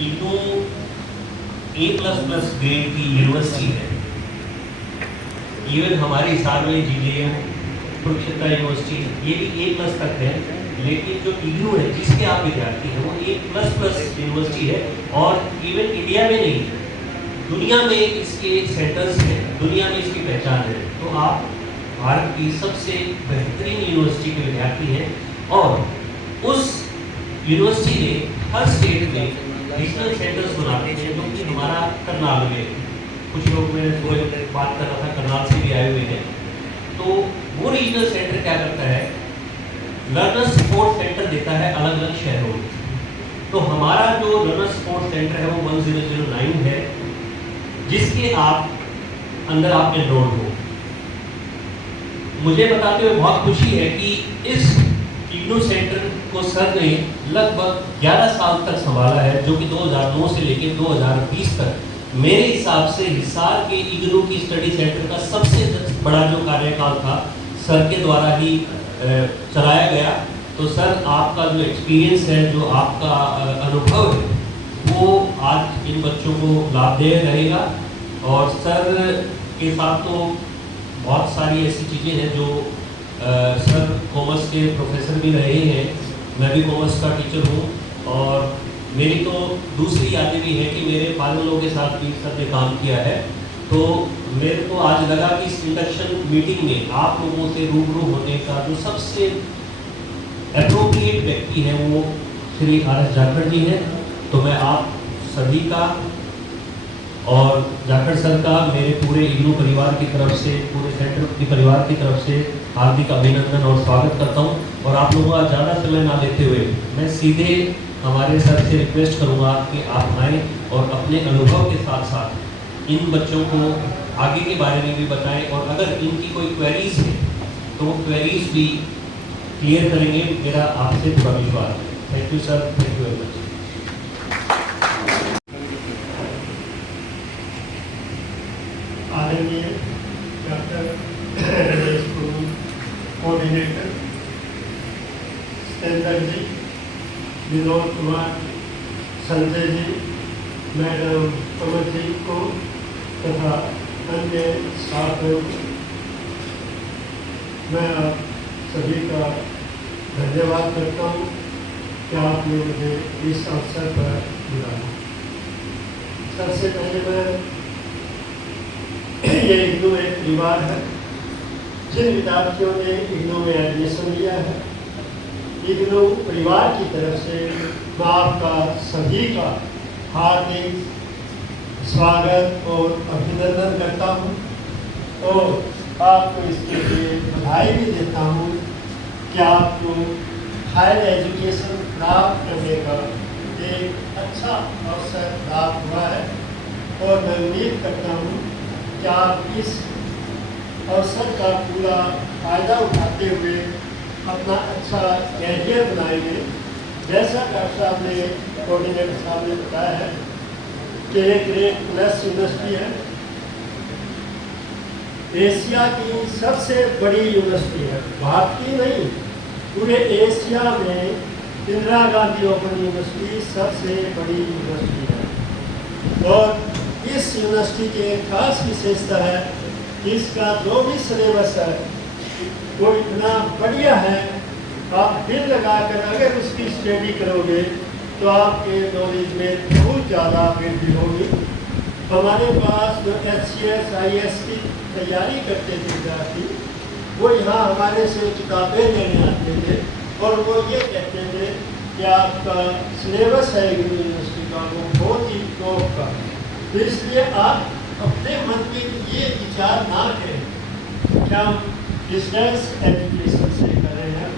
IGNOU A++ grade की university है। Even हमारे हिसाब में GJM कुरुक्षेत्र यूनिवर्सिटी ये भी A+ तक है, लेकिन जो इग्नू है जिसके आप विद्यार्थी हैं वो A++ यूनिवर्सिटी है। और इवन इंडिया में नहीं, दुनिया में इसके सेंटर्स हैं, दुनिया में इसकी पहचान है। तो आप भारत की सबसे बेहतरीन यूनिवर्सिटी के विद्यार्थी हैं। और उस यूनिवर्सिटी ने हर स्टेट में रीजनल सेंटर्स बनाते हैं, जो कि हमारा करनाल में, कुछ लोग मेरे थोड़े बात कर रहा था करनाल से भी आए हुए हैं। तो वो रीजनल सेंटर क्या करता है, लर्नर सपोर्ट सेंटर देता है अलग अलग शहरों में। तो हमारा जो लर्नर सपोर्ट सेंटर है वो 1009 है, जिसके आप अंदर आप एनरोल हो। मुझे बताते हुए बहुत खुशी है कि इस इग्नू सेंटर को सर ने लगभग 11 साल तक संभाला है, जो कि 2009 से लेकर 2020 तक मेरे हिसाब से हिसार के इग्नू की स्टडी सेंटर का सबसे बड़ा जो कार्यकाल था सर के द्वारा ही चलाया गया। तो सर आपका जो एक्सपीरियंस है, जो आपका अनुभव है, वो आज इन बच्चों को लाभदेय रहेगा। और सर के साथ तो बहुत सारी ऐसी चीज़ें हैं जो सर कॉमर्स के प्रोफेसर भी रहे हैं, मैं भी कॉमर्स का टीचर हूँ। और मेरी तो दूसरी यादें भी हैं कि मेरे फादर लोगों के साथ भी सर ने काम किया है। तो मेरे को आज लगा कि इस इंडक्शन मीटिंग में आप लोगों से रूबरू होने का जो सबसे एप्रोप्रिएट व्यक्ति है वो श्री RS जाखड़ जी हैं। तो मैं आप सभी का और जाखड़ सर का मेरे पूरे इग्नू परिवार की तरफ से, पूरे सेंटर के परिवार की तरफ से हार्दिक अभिनंदन और स्वागत करता हूं। और आप लोगों का ज़्यादा समय ना लेते हुए मैं सीधे हमारे सर से रिक्वेस्ट करूंगा कि आप आएँ और अपने अनुभव के साथ साथ इन बच्चों को आगे के बारे में भी बताएं। और अगर इनकी कोई क्वेरीज है तो वो क्वेरीज भी क्लियर करेंगे, मेरा आपसे पूरा विश्वास है। Thank you sir, thank you very much. आदरणीय डॉक्टर स्कूल कोऑर्डिनेटर स्टेंदर जी, विनोद कुमार, संजय जी, मैडम कमल जी को तथा अन्य साथियों को मैं आप सभी का धन्यवाद करता हूँ कि आपने मुझे इस अवसर पर बुलाया। सबसे पहले मैं ये इग्नू एक परिवार है। जिन विद्यार्थियों ने इग्नू में एडमिशन लिया है, इग्नू परिवार की तरफ से मैं आपका सभी का हार्दिक स्वागत और अभिनंदन करता हूँ और आपको इसके लिए बधाई भी देता हूँ कि आपको हायर एजुकेशन प्राप्त करने का एक अच्छा अवसर प्राप्त हुआ है। और मैं उम्मीद करता हूँ कि आप इस अवसर का पूरा फायदा उठाते हुए अपना अच्छा कैरियर बनाएंगे। जैसा डॉक्टर साहब ने, कोऑर्डिनेटर साहब ने बताया है कि एक ग्रेड प्लस यूनिवर्सिटी है, एशिया की सबसे बड़ी यूनिवर्सिटी है, भारत की नहीं पूरे एशिया में इंदिरा गांधी ओपन यूनिवर्सिटी सबसे बड़ी यूनिवर्सिटी है। और इस यूनिवर्सिटी की एक खास विशेषता है कि इसका जो भी सिलेबस है वो इतना बढ़िया है, आप दिल लगाकर अगर उसकी स्टडी करोगे तो आपके नॉलेज में बहुत ज़्यादा वृद्धि होगी। हमारे पास जो HCS IAS की तैयारी करते थे विद्यार्थी, वो यहाँ हमारे से किताबें लेने आते थे और वो ये कहते थे कि आपका सिलेबस है यूनिवर्सिटी का वो बहुत ही टॉप का। तो इसलिए आप अपने मन में ये विचार ना करें कि हम डिस्टेंस एजुकेशन से कर रहे हैं।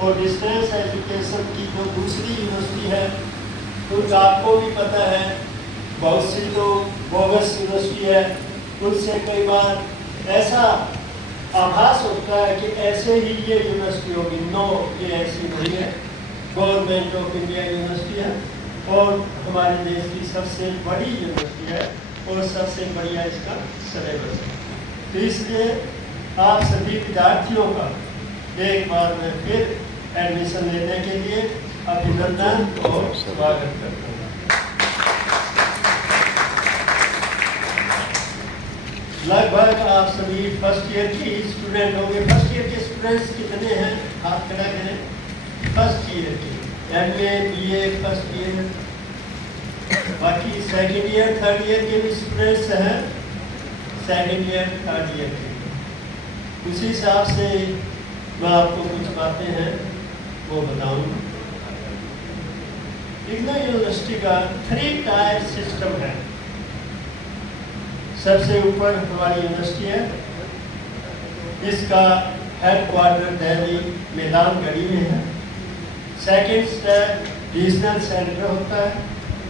और डिस्टेंस एजुकेशन की जो दूसरी यूनिवर्सिटी है उनका आपको भी पता है, बहुत सी जो बोगस यूनिवर्सिटी है उनसे कई बार ऐसा आभास होता है कि ऐसे ही ये यूनिवर्सिटी होगी। नो, ये ऐसी नहीं है। गवर्नमेंट ऑफ इंडिया यूनिवर्सिटी है और हमारे देश की सबसे बड़ी यूनिवर्सिटी है और सबसे बढ़िया इसका सिलेबस है। तो इसलिए आप सभी विद्यार्थियों का एक बार मैं फिर एडमिशन लेने के लिए अभिनंदन और स्वागत करता हूँ। लगभग आप सभी फर्स्ट ईयर की स्टूडेंट होंगे। फर्स्ट ईयर के स्टूडेंट्स कितने हैं, हाथ खड़ा करें। फर्स्ट ईयर की MA BA फर्स्ट ईयर, बाकी सेकेंड ईयर थर्ड ईयर के भी स्टूडेंट्स हैं, सेकेंड ईयर थर्ड ईयर के। उसी हिसाब से मैं आपको कुछ बातें हैं वो बताऊंगा। इग्नू यूनिवर्सिटी का 3 टायर सिस्टम है। सबसे ऊपर हमारी यूनिवर्सिटी है, इसका हेडक्वार्टर दिल्ली मैदान गढ़ी में है। सेकेंड स्टेप रीजनल सेंटर होता है,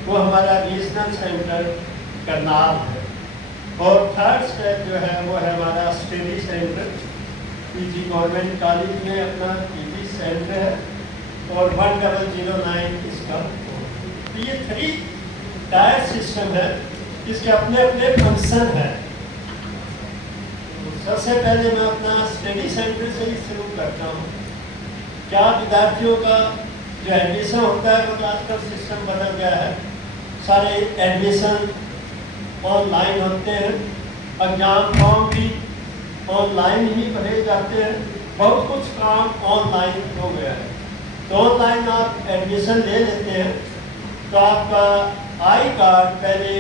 वो हमारा रीजनल सेंटर करनाल है। और थर्ड स्टेप जो है वो है हमारा study centre, PG government college में अपना पीजी सेंटर है, और 1009 इसका। तो ये 3 टायर सिस्टम है, इसके अपने अपने फंक्शन है। तो सबसे पहले मैं अपना स्टडी सेंटर से ही शुरू करता हूँ। क्या विद्यार्थियों का जो एडमिशन होता है वो तो आजकल सिस्टम बदल गया है, सारे एडमिशन ऑनलाइन होते हैं, एग्जाम फॉर्म भी ऑनलाइन ही भरे जाते हैं, बहुत कुछ काम ऑनलाइन हो गया है। तो ऑनलाइन आप एडमिशन ले लेते हैं तो आपका आई कार्ड पहले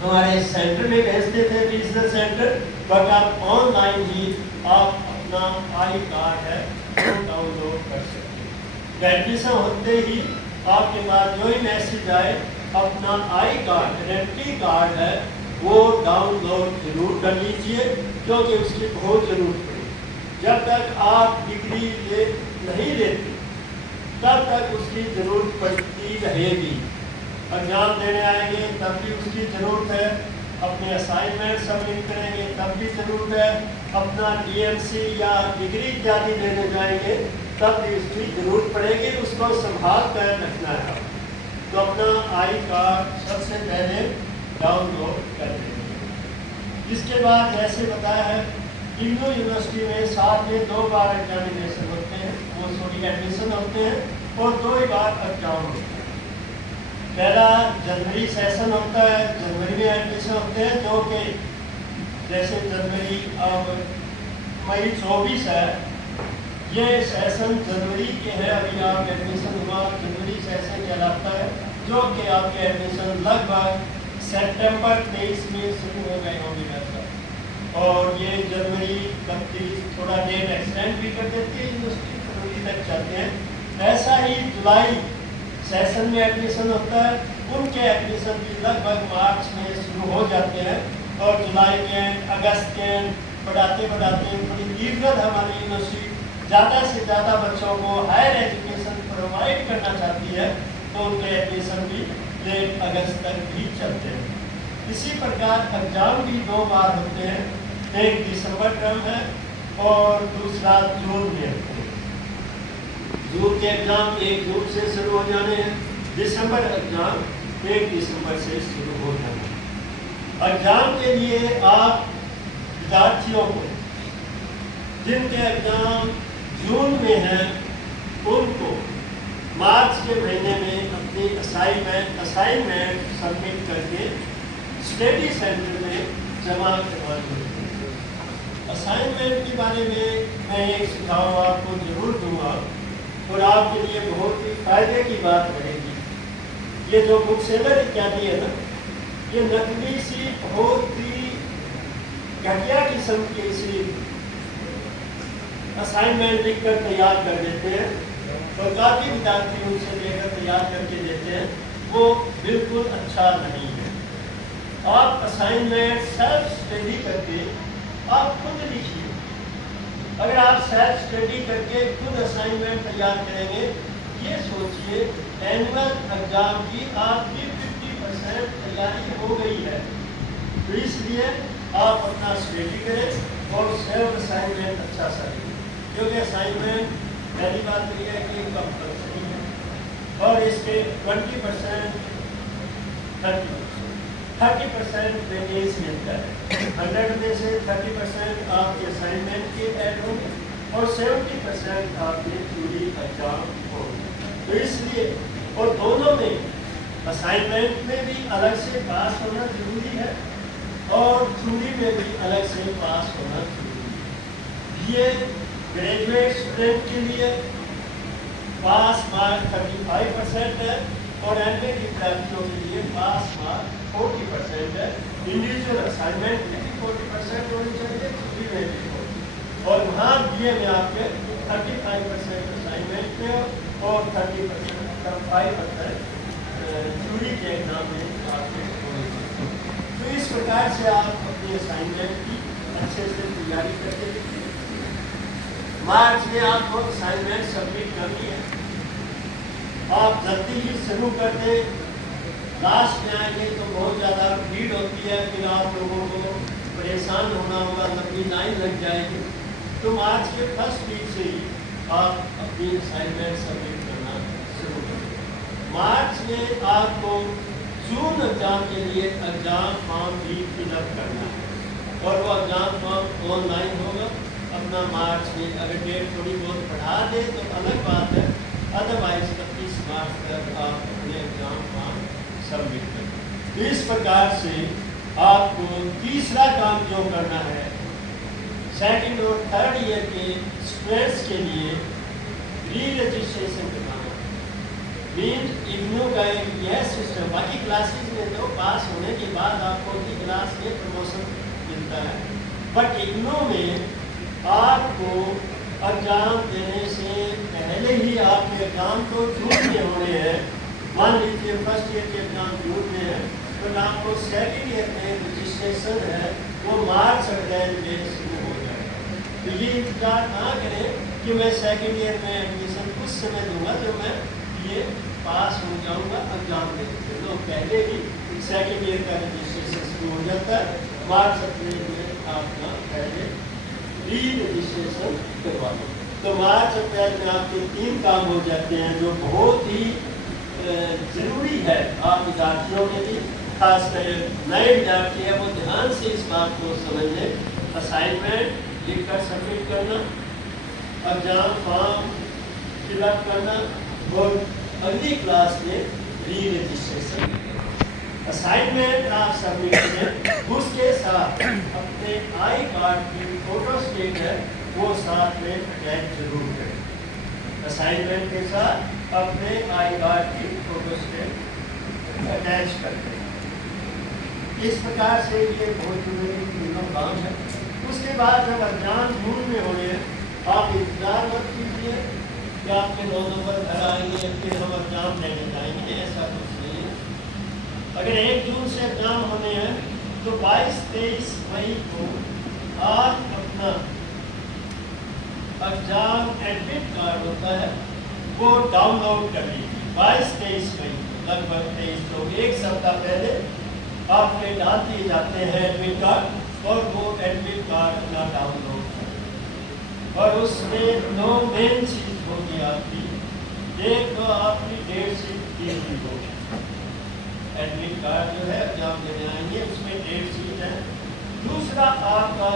हमारे सेंटर में भेजते थे, रीजनल सेंटर, बट आप ऑनलाइन ही आप अपना आई कार्ड है वो डाउनलोड कर सकते हैं। एडमिशन होते ही आपके पास जो ही मैसेज आए, अपना आई कार्ड आइडेंटिटी कार्ड है वो डाउनलोड जरूर कर लीजिए, क्योंकि उसकी बहुत ज़रूरत पड़ेगी। जब तक आप डिग्री नहीं लेते तब तक उसकी ज़रूरत पड़ती रहेगी। एग्जाम देने आएंगे तब भी उसकी ज़रूरत है, अपने असाइनमेंट सबमिट करेंगे तब भी ज़रूरत है, अपना DMC या डिग्री इत्यादि देने जाएंगे तब भी उसकी ज़रूरत पड़ेगी, उसको संभाल कर रखना है। तो अपना आई कार्ड सबसे पहले डाउनलोड कर देंगे। इसके बाद जैसे बताया है, इग्नू यूनिवर्सिटी में साल में 2 बार एग्जामिनेशन होते हैं, वो सॉरी एडमिशन होते हैं, और 2 ही बार एग्जाम होते हैं। पहला जनवरी सेशन होता है, जनवरी में एडमिशन होते हैं, जो कि जैसे जनवरी अब मई 24 है, ये सेशन जनवरी के है। अभी आप एडमिशन हुआ जनवरी सेशन कहलाता है, जो कि आपके एडमिशन लगभग सितंबर 23 में शुरू हो गए होंगे लगभग, और ये जनवरी 31 थोड़ा डेट एक्सटेंड भी कर देती है यूनिवर्सिटी, फरवरी तक चलते हैं। ऐसा ही जुलाई सेशन में एडमिशन होता है, उनके एडमिशन भी लगभग मार्च में शुरू हो जाते हैं, और जुलाई में अगस्त के बढ़ाते बढ़ाते बड़ी लीगल हमारी यूनिवर्सिटी ज़्यादा से ज़्यादा बच्चों को हायर एजुकेशन प्रोवाइड करना चाहती है, तो उनके एडमिशन भी लेट अगस्त तक भी चलते हैं। इसी प्रकार एग्जाम भी 2 बार होते हैं, एक दिसंबर टर्म है और दूसरा जून में होते हैं। जून के एग्जाम 1 जून से शुरू हो जाने हैं, दिसंबर एग्जाम 1 दिसंबर से शुरू हो जाने हैं। एग्जाम के लिए आप विद्यार्थियों को जिनके एग्जाम जून में हैं उनको मार्च के महीने में अपनी असाइनमेंट सबमिट करके स्टडी सेंटर में जमा करवानी होती है। असाइनमेंट के बारे में मैं एक सुझाव आपको जरूर दूंगा, और आपके लिए बहुत ही फायदे की बात रहेगी। ये जो बुक सेलर इत्यादि है ना, ये नकली सी बहुत ही घटिया किस्म की सी असाइनमेंट लिखकर तैयार कर देते हैं, तो काफ़ी विद्यार्थी उनसे लेकर तैयार करके देते हैं, वो बिल्कुल अच्छा नहीं है। आप असाइनमेंट सेल्फ स्टडी करके आप खुद लिखिए। अगर आप सेल्फ स्टडी करके खुद असाइनमेंट तैयार करेंगे, ये सोचिए एनुअल एग्जाम की आपकी 50% तैयारी हो गई है। तो इसलिए आप अपना स्टडी करें और सेल्फ असाइनमेंट अच्छा सा करें, क्योंकि असाइनमेंट पहली बात तो यह है कि कंपल्सरी है, और इसके 20% 30% वेटेज मिलता है। 100 में से 30% आपके असाइनमेंट के ऐड होंगे और 70% आपके पूरी एग्जाम होंगे। तो इसलिए, और दोनों में असाइनमेंट में भी अलग से पास होना जरूरी है, और थ्योरी में भी अलग से पास होना चाहिए। ये ग्रेजुएट स्टूडेंट के लिए पास मार्क 35% है और एमए विद्यार्थियों के लिए पास मार्क 40% है। इंडिविजुअल असाइनमेंट में भी 40% होनी चाहिए, थ्योरी में भी 40%। और वहाँ बीए में आपके 35% असाइनमेंट में और 35% थ्योरी के एग्जाम में आपके होने चाहिए। तो इस प्रकार से आप अपनी असाइनमेंट की अच्छे से तैयारी करके देखिए। मार्च में आपको असाइनमेंट सबमिट करनी है, आप जल्दी ही शुरू कर दें। लास्ट में आएंगे तो बहुत ज़्यादा भीड़ होती है, फिर आप लोगों को परेशान होना होगा, लंबी लाइन लग जाएगी। तो मार्च के फर्स्ट वीक से ही आप अपनी असाइनमेंट सबमिट करना शुरू करें। मार्च में आपको जून एग्जाम के लिए एग्जाम फॉर्म भी फिलअप करना है और वो एग्जाम फॉर्म ऑनलाइन होगा। अपना मार्च में अगर डेट थोड़ी बहुत बढ़ा दे तो अलग बात है, अदरवाइज 31 मार्च तक आप अपने एग्जाम फॉर्म सबमिट करें। तो इस प्रकार से आपको तीसरा काम जो करना है, सेकंड और थर्ड ईयर के स्टूडेंट्स के लिए री रजिस्ट्रेशन कराना है। मीन इग्नू का एक यह सिस्टम, बाकी क्लासेस में तो पास होने के बाद आपको उनकी क्लास में प्रमोशन मिलता है, बट इग्नू में आपको एग्जाम देने से पहले ही आपके एग्जाम तो जून में होने हैं। मान लीजिए फर्स्ट ईयर के एग्जाम जून में है, तो आपको सेकेंड ईयर में रजिस्ट्रेशन है वो मार्च अप्रैल में शुरू हो जाएगा। तो ये इंतजार ना करें कि मैं सेकेंड ईयर में एडमिशन कुछ समय दूंगा जो मैं ये पास हो जाऊंगा एग्जाम में, तो पहले ही सेकेंड ईयर का रजिस्ट्रेशन शुरू हो जाता है। मार्च अप्रैल में आपका पहले री रजिस्ट्रेशन करवा दो। तो मार्च अप्रैल में आपके 3 काम हो जाते हैं जो बहुत ही ज़रूरी है आप विद्यार्थियों के लिए, खासकर नए विद्यार्थी है वो ध्यान से इस बात को समझ लें। असाइनमेंट लिखकर सबमिट करना, एग्जाम फॉर्म फिलअप करना और अगली क्लास में री रजिस्ट्रेशन। असाइनमेंट आप सबमिट करें, उसके साथ अपने आई कार्ड की फोटो स्टेट है वो साथ में अटैच जरूर करें। असाइनमेंट के साथ अपने आई कार्ड की फोटो स्टेट अटैच कर दें। इस प्रकार से ये बहुत जरूरी तीनों काम है। उसके बाद जब एग्जाम जून में होने हैं, आप इंतजार मत कीजिए कि आपके 9 नंबर घर आएंगे फिर हम एग्जाम लेने जाएंगे, ऐसा कुछ नहीं है। अगर 1 जून से एग्जाम होने हैं तो 22-23 मई को आप अपना एग्जाम एडमिट कार्ड होता है वो डाउनलोड कर लीजिए। 22-23 मई लगभग 23 लोग 1 सप्ताह पहले आपके डाल दिए जाते हैं एडमिट कार्ड, और वो एडमिट कार्ड अपना डाउनलोड करें। और उसमें 2 मेन चीज होगी आपकी, एक तो आपकी डेट शीट दी हुई होगी। एडमिट कार्ड जो है एग्जाम देने आएंगे उसमें डेट शीट है। दूसरा आपका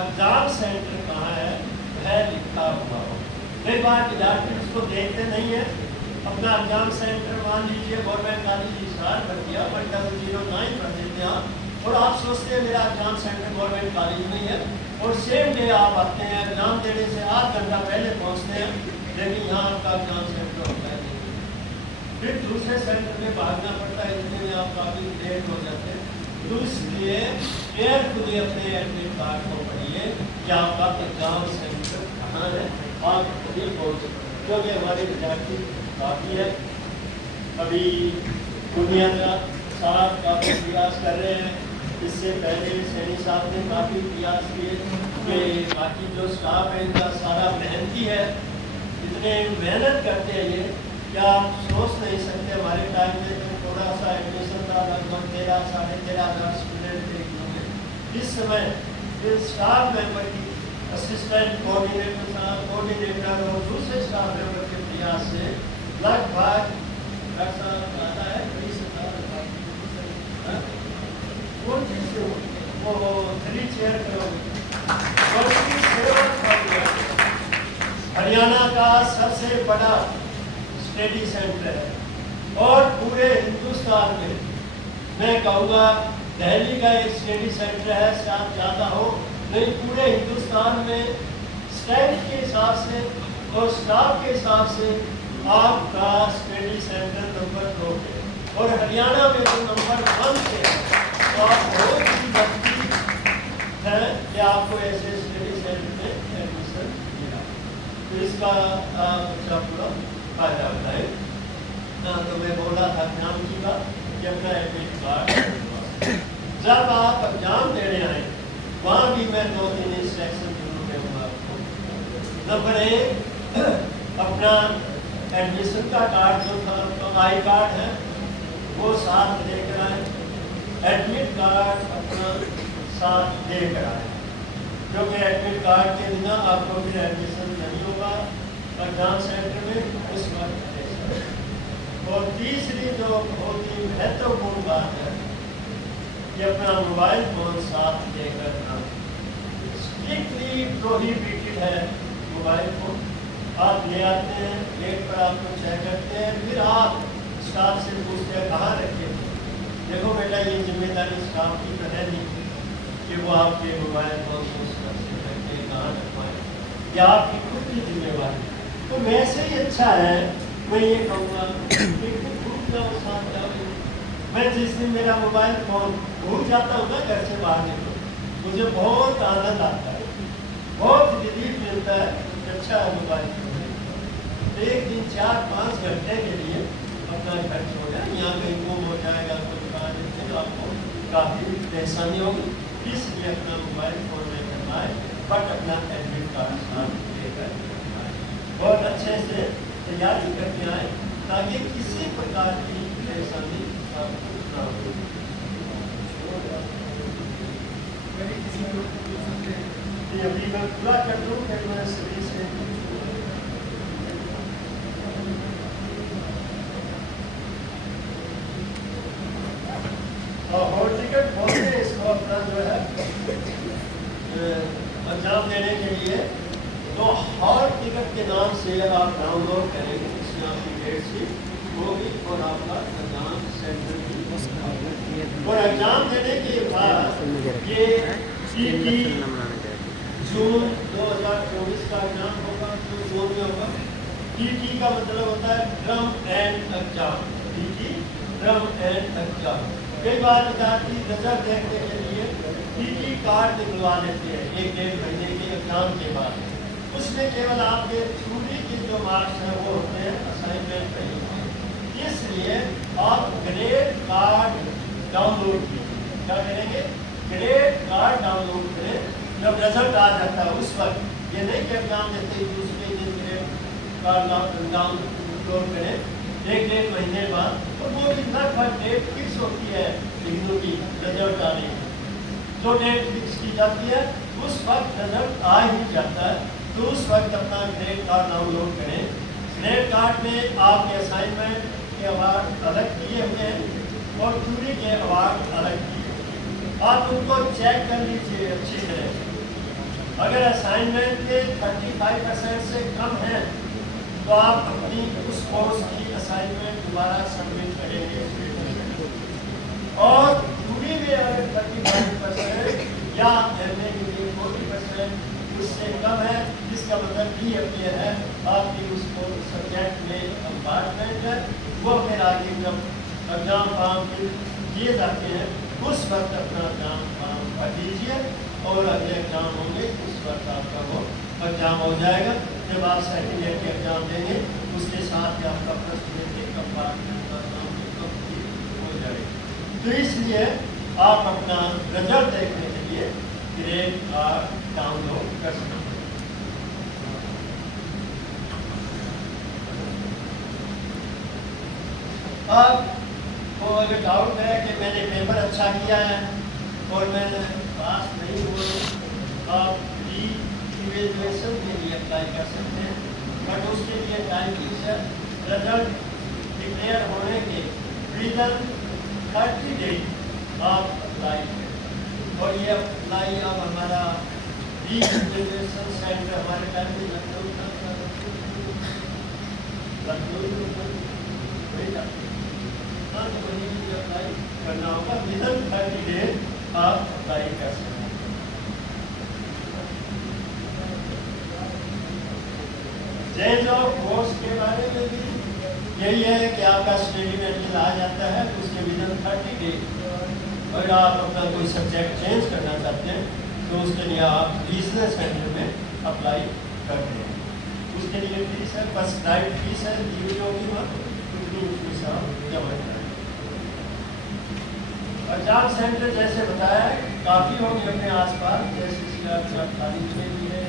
एग्जाम सेंटर कहाँ है वह लिखा हुआ हो। कई बार विद्यार्थी उसको देखते नहीं है, अपना एग्जाम सेंटर मान लीजिए गवर्नमेंट कॉलेज स्टार कर दिया 1009 कर देते हैं और आप सोचते हैं मेरा एग्जाम सेंटर गवर्नमेंट कॉलेज में है, और सेम डे आप आते हैं एग्जाम देने से 8 घंटा पहले पहुँचते हैं, लेकिन यहाँ आपका एग्जाम सेंटर होता है नहीं। फिर दूसरे सेंटर में भागना पड़ता है, इतने में आप काफ़ी लेट हो जाते हैं। तो इसलिए केयरफुली अपने एडमिट कार्ड को पढ़िए कि आपका एग्जाम सेंटर कहाँ है, आप कभी पहुँचे, क्योंकि हमारे विद्यार्थी काफ़ी है। अभी दुनिया का साथ काफ़ी प्रयास कर रहे हैं, इससे पहले सैनी साहब ने काफ़ी प्रयास किए कि बाकी जो स्टाफ है इनका सारा मेहनती है, इतने मेहनत करते हैं ये क्या आप सोच नहीं सकते। हमारे टाइम में तो थोड़ा सा एडमिशन था, लगभग 13-13,500 स्टूडेंट थे। इस समय इस स्टाफ मेंबर की असिस्टेंट कोऑर्डिनेटर और दूसरे स्टाफ मेंबर के प्रयास से लगभग आता है 3 चेयर हरियाणा का सबसे बड़ा स्टडी सेंटर है और पूरे हिंदुस्तान में मैं कहूँगा दिल्ली का एक स्टडी सेंटर है, शायद ज़्यादा हो, नहीं पूरे हिंदुस्तान में स्ट्रेंथ के हिसाब से और स्टाफ के हिसाब से आपका स्टडी सेंटर नंबर 2 पे, और हरियाणा में तो नंबर 1 पे है। तो आप बहुत ही लकी हैं कि आपको ऐसे स्टडी सेंटर में एडमिशन मिला। तो इसका बच्चा पूरा फायदा उठाए। तो मैं बोला था एग्जाम की बात कि अपना एडमिट कार्ड जब आप एग्जाम देने आए वहाँ भी मैं 2-3 इंस्ट्रक्शन जरूर दूंगा आपको। नंबर 1, अपना एडमिशन का कार्ड जो था, तो आई कार्ड है वो साथ लेकर आए, एडमिट कार्ड अपना साथ लेकर आए, क्योंकि एडमिट कार्ड के बिना आपको फिर एडमिशन नहीं होगा एग्जाम सेंटर में उस वक्त। और तीसरी जो बहुत ही महत्वपूर्ण बात है कि अपना मोबाइल फोन साथ लेकर आना, स्ट्रिक्टली प्रोहिबिटेड है मोबाइल फोन। आप ले आते हैं, गेट पर आपको चेक करते हैं, फिर आप स्टाफ से पूछते हैं कहाँ रखे थे। देखो बेटा, ये जिम्मेदारी स्टाफ की तो है नहीं कि वो आपके मोबाइल फोन को रखे कहाँ रखवाएं, या आपकी खुद की जिम्मेवारी। तो वैसे ही अच्छा है, मैं ये कहूँगा कि खुद जाओ साथ जाओ। मैं जिस दिन मेरा मोबाइल फोन भूल जाता हूँ ना घर से बाहर निकलो, मुझे बहुत आनंद आता है, बहुत रिलीफ मिलता है। अच्छा है मोबाइल फोन। एक दिन 4-5 घंटे के लिए अपना घर छोड़ जाए, यहाँ कहीं गुम हो जाएगा तो आपको काफ़ी परेशानी होगी। इसलिए अपना मोबाइल फोन में करना है, बट अपना एडमिट कार्ड साथ लेकर बहुत अच्छे से तैयारी करके आए ताकि किसी प्रकार की परेशानी आपको ना हो। अभी मैं पूरा कर दूँ फिर मैं सभी से और टिकट बोलते हैं इसको अपना जो है एग्जाम देने के लिए। तो हॉल टिकट के नाम से आप डाउनलोड करेंगे इसमें आपकी डेट शीट होगी और आपका एग्जाम सेंटर भी। और एग्जाम देने के बाद ये जून 2024 का एग्जाम होगा, तो जून में होगा। टीटी का मतलब होता है drum and exam, TT drum and exam. कई बार विद्यार्थी रिजल्ट देखने के लिए टीटी कार्ड निकलवा लेते हैं 1-1.5 महीने के एग्जाम के बाद। उसमें केवल आपके थ्योरी के जो मार्क्स हैं वो होते हैं, असाइनमेंट नहीं होते। इसलिए आप ग्रेड कार्ड डाउनलोड कीजिए। क्या करेंगे? ग्रेड कार्ड डाउनलोड करें। जब रिजल्ट आ जाता है उस वक्त, ये नहीं कि एग्जाम देते ही दूसरे दिन ग्रेड कार्ड डाउनलोड करें 1-1.5 महीने बाद। तो वो भी लगभग डेट फिक्स होती है इग्नू की रिजल्ट आने की। जो डेट फिक्स की जाती है उस वक्त रिजल्ट आ ही जाता है, तो उस वक्त अपना ग्रेड कार्ड डाउनलोड करें। ग्रेड कार्ड में आपके असाइनमेंट के अवार्ड अलग किए हुए हैं और थ्योरी के अवार्ड अलग किए हुए हैं। आप उनको चेक कर लीजिए अच्छी तरह से। अगर असाइनमेंट के 35% से कम है तो आप अपनी उस कोर्स की असाइनमेंट दोबारा सबमिट करेंगे। और थ्योरी में अगर 35% या एमए के लिए 40% उससे कम है, जिसका मतलब भी अपेयर है आपकी उसको सब्जेक्ट में कंपार्टमेंट है, वो फिर आगे जब एग्जाम फॉर्म फिल किए जाते हैं उस वक्त अपना एग्जाम फॉर्म भर दीजिए और अगले एग्जाम होंगे उस वक्त आपका वो एग्जाम हो जाएगा। जब आप सेकेंड ईयर के एग्जाम देंगे उसके साथ ही आपका फर्स्ट ईयर के कंपार्टमेंट का काम कंप्लीट हो जाएगा। तो इसलिए आप अपना रिजल्ट देखने के लिए ग्रेड कार्ड डाउनलोड कर सकते हैं। आपको अगर डाउट है कि मैंने पेपर अच्छा किया है और मैं पास नहीं हुआ, आप री-इवैल्यूएशन के लिए अप्लाई कर सकते हैं, बट उसके लिए टाइम फिक्स है। रिजल्ट डिक्लेयर होने के विदिन 30 डेज आप अप्लाई करें। और ये अप्लाई अब हमारा री-इवैल्यूएशन सेंटर हमारे टाइम में लखनऊ अप्लाई करना होगा। विदिन 30 डेज आप अप्लाई कर सकते हैं। चेंज ऑफ कोर्स के बारे में भी यही है कि आपका स्टडी मेटेरियल आ जाता है तो उसके विदिन 30 डेज अगर आप अपना कोई सब्जेक्ट चेंज करना चाहते हैं तो उसके लिए आप रीजनल सेंटर में अप्लाई करते हैं। उसके लिए फीस है, फर्स्ट टाइम फीस है, दी हुई होगी वहाँ उतनी फीस आप जमा करें। और जॉब सेंटर जैसे बताया काफ़ी होंगे अपने आसपास, जैसे सिला कॉलेज में भी है,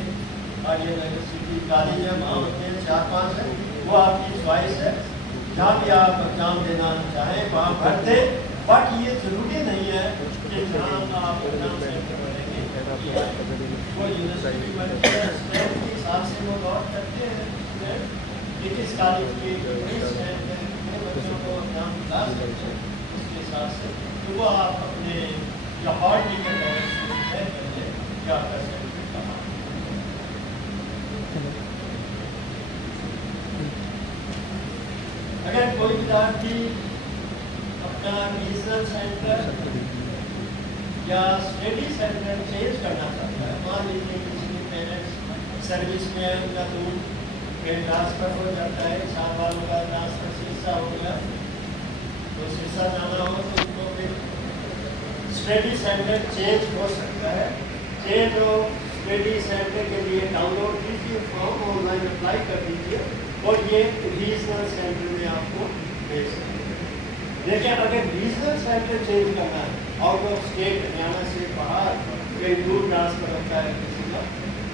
आर्य नगर सिटी कॉलेज है, वहाँ होते हैं 4-5 है, वो आपकी चॉइस है। जहाँ भी आप एग्जाम देना चाहें वहाँ भर दें, बट ये जरूरी नहीं है कि जहाँ आप एग्जाम सेंटर भरेंगे वो यूनिवर्सिटी के हिसाब से वो लॉट करते हैं कि किस कॉलेज के कितने बच्चों को एग्जाम दिला सकते हैं उसके हिसाब से, तो वो आप अपने या हॉल टिकट तय करिए क्या कर सकते हैं। अगर कोई विद्यार्थी अपना रीजनल सेंटर या स्टडी सेंटर चेंज करना चाहता है, मान लीजिए किसी के पेरेंट्स सर्विस में उनका दूर में ट्रांसफ़र हो जाता है, 4 बार होगा ट्रांसफ़र सिरसा हो गया तो सिरसा जाना हो तो उनको फिर स्टडी सेंटर चेंज हो सकता है। चेंज हो स्टडी सेंटर के लिए डाउनलोड कीजिए फॉर्म, ऑनलाइन अप्लाई कर दीजिए और ये रीजनल सेंटर में आपको भेज सकते हैं। देखिए अगर रीजनल सेंटर चेंज करना है, आउट ऑफ स्टेट हरियाणा से बाहर कहीं दूर ट्रांसफर होता है किसी का,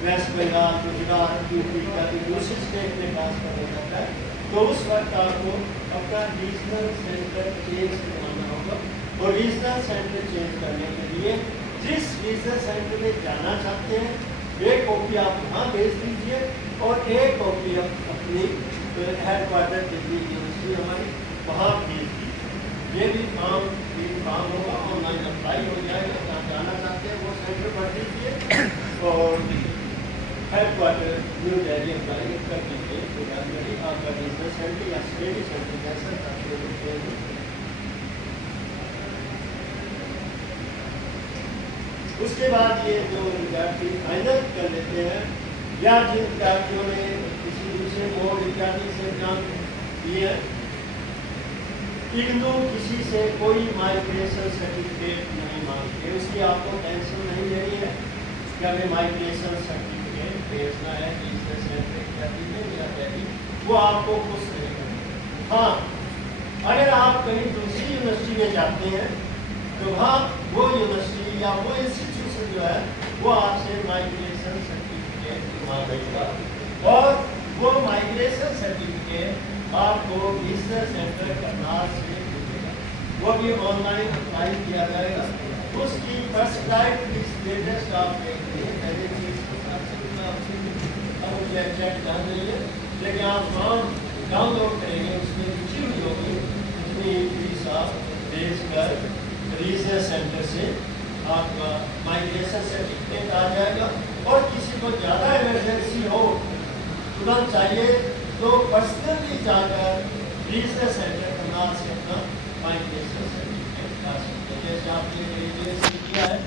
वेस्ट बंगाल, गुजरात, यूपी का दूसरी स्टेट में ट्रांसफर हो जाता है, तो उस वक्त आपको अपना रीजनल सेंटर चेंज करवाना होगा। और रीजनल सेंटर चेंज करने के लिए जिस रीजनल सेंटर में जाना चाहते हैं एक कॉपी आप वहाँ भेज दीजिए और एक कॉपी आप अपनी हेड क्वार्टर दिल्ली यूनिवर्सिटी हमारी वहाँ भेज दीजिए। ये भी काम होगा, ऑनलाइन अप्लाई हो जाएगा, जहाँ जाना चाहते हैं वो सेंटर भर दीजिए और head quarter new Delhi apply कर दीजिए। तो जानकारी आपका रीजनल सेंटर या स्टडी सेंटर जैसा चाहते हैं। उसके बाद ये जो विद्यार्थी फाइनल कर लेते हैं या जिन विद्यार्थियों ने किसी दूसरे बोर्ड इत्यादि से एग्जाम दिए हैं, इग्नू किसी से कोई माइग्रेशन सर्टिफिकेट नहीं मांगते, उसकी आपको टेंशन नहीं लेनी है कि हमें माइग्रेशन सर्टिफिकेट भेजना है बिजनेस सेंटर इत्यादि में या दिल्ली, वो आपको कुछ नहीं करना। हाँ अगर आप कहीं दूसरी यूनिवर्सिटी में जाते हैं तो वहाँ वो यूनिवर्सिटी या वो इंस्टीट्यूशन जो है वो आपसे माइग्रेशन सर्टिफिकेट मांगेगा और वो माइग्रेशन सर्टिफिकेट आपको बिजनेस सेंटर करनाल से मिलेगा। वो भी ऑनलाइन अप्लाई किया जाएगा। उसकी फर्स्ट टाइम की लेटेस्ट आप देखते हैं, पहले चीज़ अब एग्जैक्ट जान रही है, लेकिन आप फॉर्म डाउनलोड करेंगे उसमें लिखी हुई होगी इतनी फीस आप भेज कर रीजनल सेंटर से आपका माइग्रेशन सर्टिफिकेट आ जाएगा। और किसी को ज़्यादा इमरजेंसी हो तुरंत चाहिए तो पर्सनली जाकर रीजनल सेंटर करनाल से अपना माइग्रेशन सर्टिफिकेट ला सकते हैं। जैसे आपने ग्रेजुएशन किया है,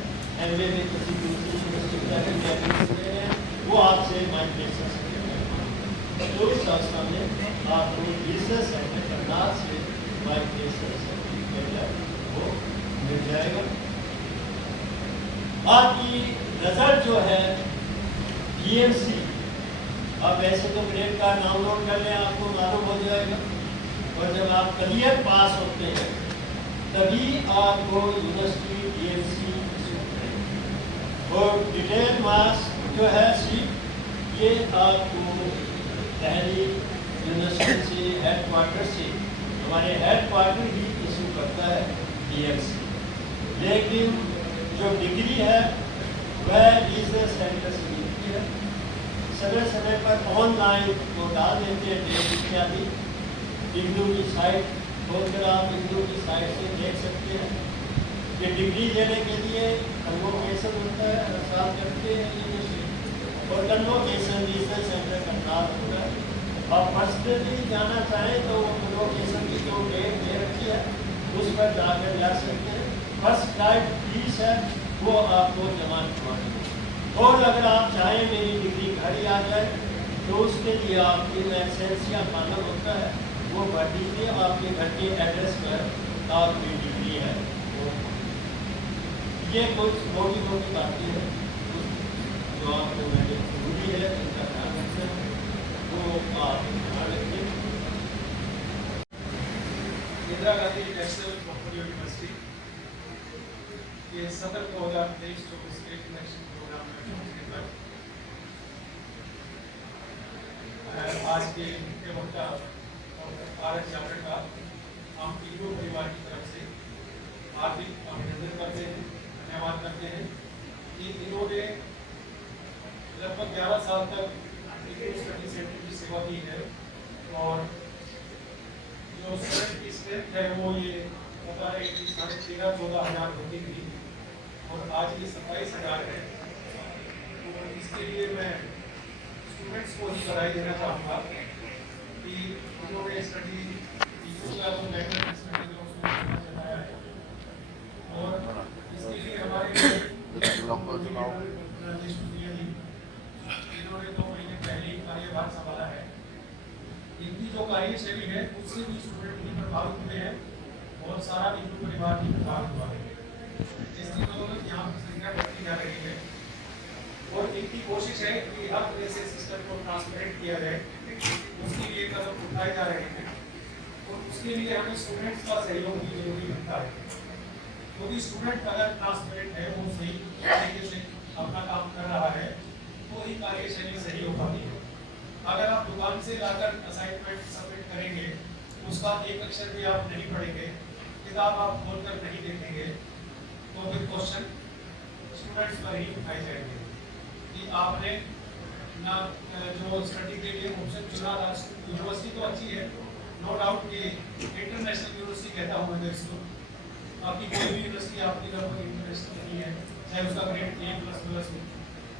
MA में किसी दूसरी यूनिवर्सिटी में वो आपसे माइग्रेशन सर्टिफिकेट तो इस अवस्था में आपको रीजनल सेंटर करनाल से माइग्रेशन सर्टिफिकेट है वो मिल जाएगा। आपकी रिजल्ट जो है DMC, आप ऐसे तो ग्रेड कार्ड डाउनलोड कर लें, आपको मालूम हो जाएगा। और जब आप क्लियर पास होते हैं तभी आपको यूनिवर्सिटी DMC इशू करेगी। और डिटेल मार्क्स जो है सीट ये आपको दिल्ली यूनिवर्सिटी से हेड क्वार्टर से, हमारे हेड क्वार्टर ही इशू करता है DMC, लेकिन जो डिग्री है वह रीजनल सेंटर से मिलती है। समय समय पर ऑनलाइन वो डाल देते हैं डेट इत्यादि, इग्नू की साइट खोलकर आप इग्नू की साइट से देख सकते हैं। ये डिग्री लेने के लिए कन्वोकेशन होता है, हर साल करते हैं यूनिवर्सिटी, और कन्वोकेशन रीजनल सेंटर करनाल होता है। आप पर्सनली जाना चाहें तो वो कन्वोकेशन की जो डेट दे रखी है उस पर जाकर जा सकते हैं। फर्स्ट टाइम फीस है वो आपको जमा करवानी है। और अगर आप चाहें मेरी डिग्री घर ही आ जाए तो उसके लिए आपकी लाइसेंसिया मालूम होता है, वो भर दीजिए। आपके घर के एड्रेस पर आपकी डिग्री है वो। ये कुछ मोटी मोटी बातें हैं जो आपको मैंने जरूरी है इनका ध्यान रखना है, वो आप ध्यान रखें। Indira Gandhi national open university के 17/2023 जो स्टेट इलेक्शन प्रोग्राम में पहुंचने पर आज के मुख्य वक्ता भारत जागरण का हम तीनों परिवार की तरफ से हार्दिक अभिनंदन करते हैं, धन्यवाद करते हैं कि इन्होंने लगभग 11 साल तक स्टडी सेंटर की सेवा की है। और जो स्टूडेंट की स्ट्रेंथ है वो ये बता रहे कि 13,500-14,000 होती थी और आज ये 27,000 है। तो इसके लिए मैं स्टूडेंट्स को ही बधाई देना चाहूँगा कि उन्होंने स्टडी का जो लेवल उसमें चलाया है। और इसके लिए हमारे इन्होंने 2 महीने पहले ही कार्यभार संभाला है। इनकी जो कार्यशैली है उससे भी स्टूडेंट भी प्रभावित हुए हैं और सारा हिंदू परिवार भी प्रभावित हुआ है, जिसकी बदौलत यहाँ की संख्या बढ़ती जा रही है। और इनकी कोशिश है कि हर तरह से सिस्टम को ट्रांसपेरेंट किया जाए, उसके लिए कदम उठाए जा रहे हैं। और उसके लिए हमें स्टूडेंट्स का सहयोग भी जरूरी बनता है, क्योंकि स्टूडेंट अगर ट्रांसपेरेंट है, वो सही तरीके से अपना काम कर रहा है तो ही कार्यशैली सही हो पाती है। अगर आप दुकान से लाकर असाइनमेंट सबमिट करेंगे, उसका एक अक्षर भी आप नहीं पढ़ेंगे, किताब आप खोलकर नहीं देखेंगे, तो फिर क्वेश्चन स्टूडेंट्स पर ही उठाए जाएंगे कि आपने ना जो स्टडी के लिए ऑप्शन चुना था। यूनिवर्सिटी तो अच्छी है, नो डाउट कि इंटरनेशनल यूनिवर्सिटी कहता हूँ मैं इसको। आपकी कोई भी यूनिवर्सिटी आपकी लगभग इंटरनेशनल नहीं है, चाहे उसका ग्रेड A++ हो,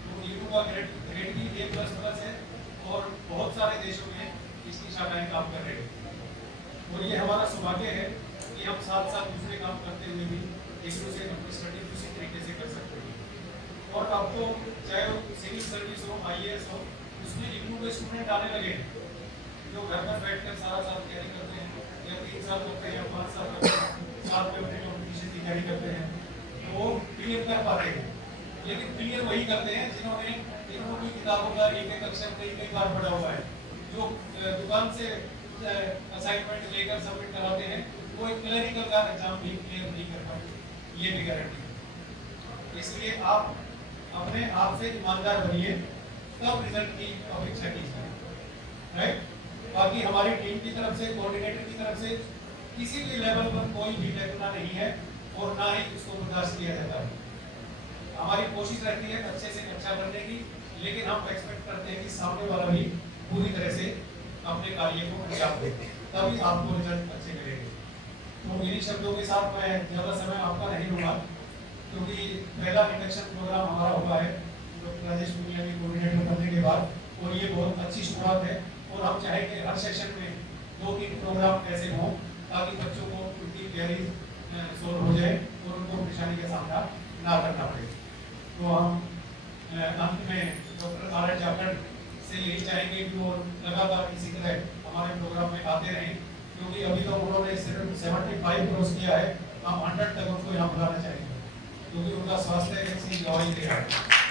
तो ईयू का ग्रेड भी A++ है और बहुत सारे देशों में इसकी शाखाएं काम कर रही हैं। और ये हमारा सौभाग्य है कि हम साथ साथ दूसरे काम करते हुए भी एक दूसरे अपनी स्टडी दूसरी तरीके से कर सकते हैं। और अब तो चाहे वो सिविल सर्विस हो, IAS हो, उसमें इग्नू के स्टूडेंट आने लगे हैं जो घर पर बैठकर सारा साल तैयारी करते हैं, या 3 साल करते हैं या 5 साल करते हैं, साथ में अपने कॉम्पिटिशन की तैयारी करते हैं, तो वो क्लियर कर पाते हैं। लेकिन क्लियर वही करते हैं जिन्होंने इग्नू की किताबों का एक अक्षर कई बार पढ़ा हुआ है। जो दुकान से असाइनमेंट लेकर सबमिट कराते हैं, वो एक क्लरिकल का एग्जाम भी क्लियर नहीं कर पाते, ये भी गारंटी है। इसलिए आप अपने आप से ईमानदार बनिए, तब रिजल्ट की अपेक्षा कीजिए, राइट। बाकी हमारी टीम की तरफ से, कोऑर्डिनेटर की तरफ से किसी भी लेवल पर कोई भी टकराना नहीं है और ना ही उसको बर्दाश्त किया जाता है। हमारी कोशिश रहती है अच्छे से अच्छा करने की, लेकिन हम एक्सपेक्ट करते हैं कि सामने वाला भी पूरी तरह से अपने कार्य को अंजाम दे, तभी आपको रिजल्ट अच्छे मिलेंगे। तो इन्हीं शब्दों के साथ मैं ज़्यादा समय आपका नहीं लूँगा, क्योंकि पहला इंडक्शन प्रोग्राम हमारा हुआ है डॉक्टर राजेश मुनिया की कोऑर्डिनेटर बनने के बाद, और ये बहुत अच्छी शुरुआत है। और हम चाहेंगे हर सेशन में 2-3 प्रोग्राम ऐसे हों ताकि बच्चों को उनकी तैयारी सोल्व हो जाए और उनको परेशानी का सामना ना करना पड़े। तो हम अंत में डॉक्टर आर जाखड़ से यही चाहेंगे कि वो लगातार इसी तरह हमारे प्रोग्राम में आते रहें, क्योंकि अभी तो उन्होंने सिर्फ 75 क्रॉस किया है, हम 100 तक उनको यहाँ बुलाना चाहेंगे, क्योंकि उनका स्वास्थ्य ऐसी गवाही दे रहा है।